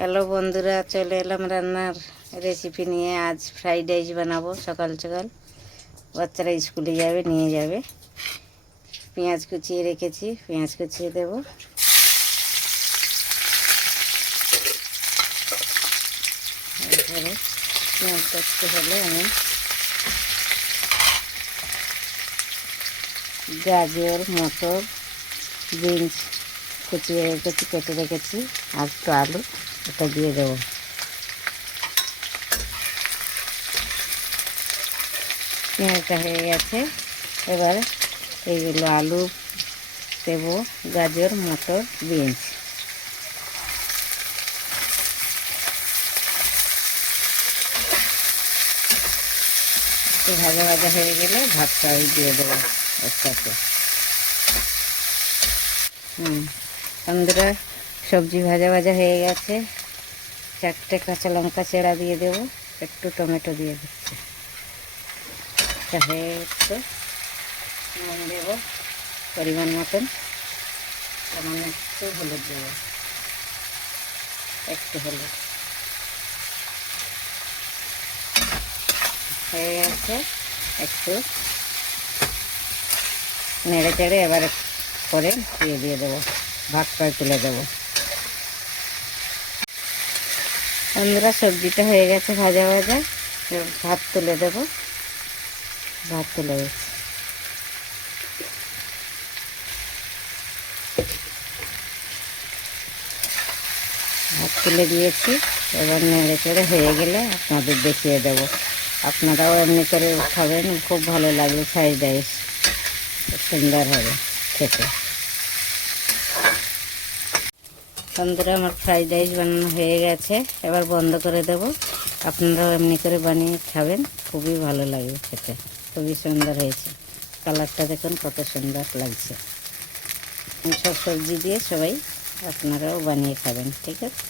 Hello বন্ধুরা, চলে এলাম রান্নার রেসিপি নিয়ে। আজ ফ্রাইড রাইস বানাবো। সকাল সকাল বাচ্চারা স্কুলে যাবে, নিয়ে যাবে। পেঁয়াজ কুচিয়ে রেখেছি, পেঁয়াজ কুচিয়ে দেবো। তারপরে পেঁয়াজটা একটু হলে আমি গাজর, মটর, বিনস কুচিয়ে রেখেছি, কেটে রেখেছি, আর একটু আলু, এটা দিয়ে দেবো। পেঁয়াজটা হয়ে গেছে। এবার এইগুলো আলু দেব, গাজর, মটর, বিনস। একটু ভাজা ভাজা হয়ে গেলে ভাতটা ওই দিয়ে দেবো একসাথে। বন্ধুরা, সবজি ভাজা ভাজা হয়ে গেছে। 4টে কাঁচা লঙ্কা চেরা দিয়ে দেবো, একটু টমেটো দিয়ে দিচ্ছি। এটা হয়ে গেছে। নুন দেবো পরিমাণ মতন, সামান্য একটু হলুদ দেবো, একটু হলুদ হয়ে গেছে। একটু নেড়ে চেড়ে এবার করে দিয়ে দেবো, ভাতটা তুলে দেবো। বন্ধুরা, সবজিটা হয়ে গেছে ভাজা ভাজা, ভাত তুলে দেবো। ভাত তুলে দিচ্ছি। ভাত তুলে দিয়েছি। এবার নেড়ে চেড়ে হয়ে গেলে আপনাদের দেখিয়ে দেবো। আপনারাও এমনি করে খাবেন, খুব ভালো লাগবে। ফ্রাইড রাইস খুব সুন্দর হবে খেতে। বন্ধুরা, আমার ফ্রাইড রাইস বানানো হয়ে গেছে। এবার বন্ধ করে দেব। আপনারাও এমনি করে বানিয়ে খাবেন, খুবই ভালো লাগবে খেতে। খুবই সুন্দর হয়েছে। কালারটা দেখুন কত সুন্দর লাগছে। সব সবজি দিয়ে সবাই আপনারাও বানিয়ে খাবেন, ঠিক আছে।